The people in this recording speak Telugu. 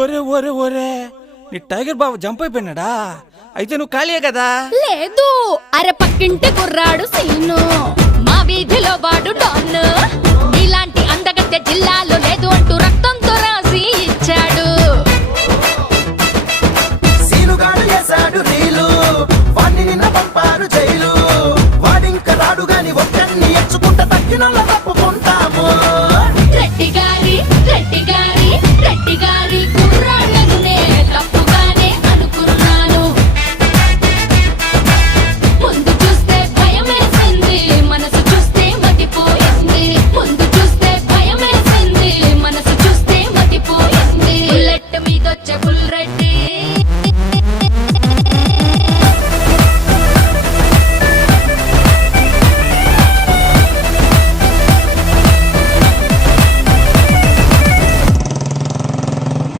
ఓరే ఓరే ఓరే, నీ టైగర్ బాబు జంప్ అయిపోయినాడా? అయితే నువ్వు ఖాళీయే కదా? లేదు, అరే పక్కింటి కుర్రాడు సీను, మా వీధిలో వాడు డాన్. ఇలాంటి అందగత్తె జిల్లాలో లేదు అంటూ రక్తం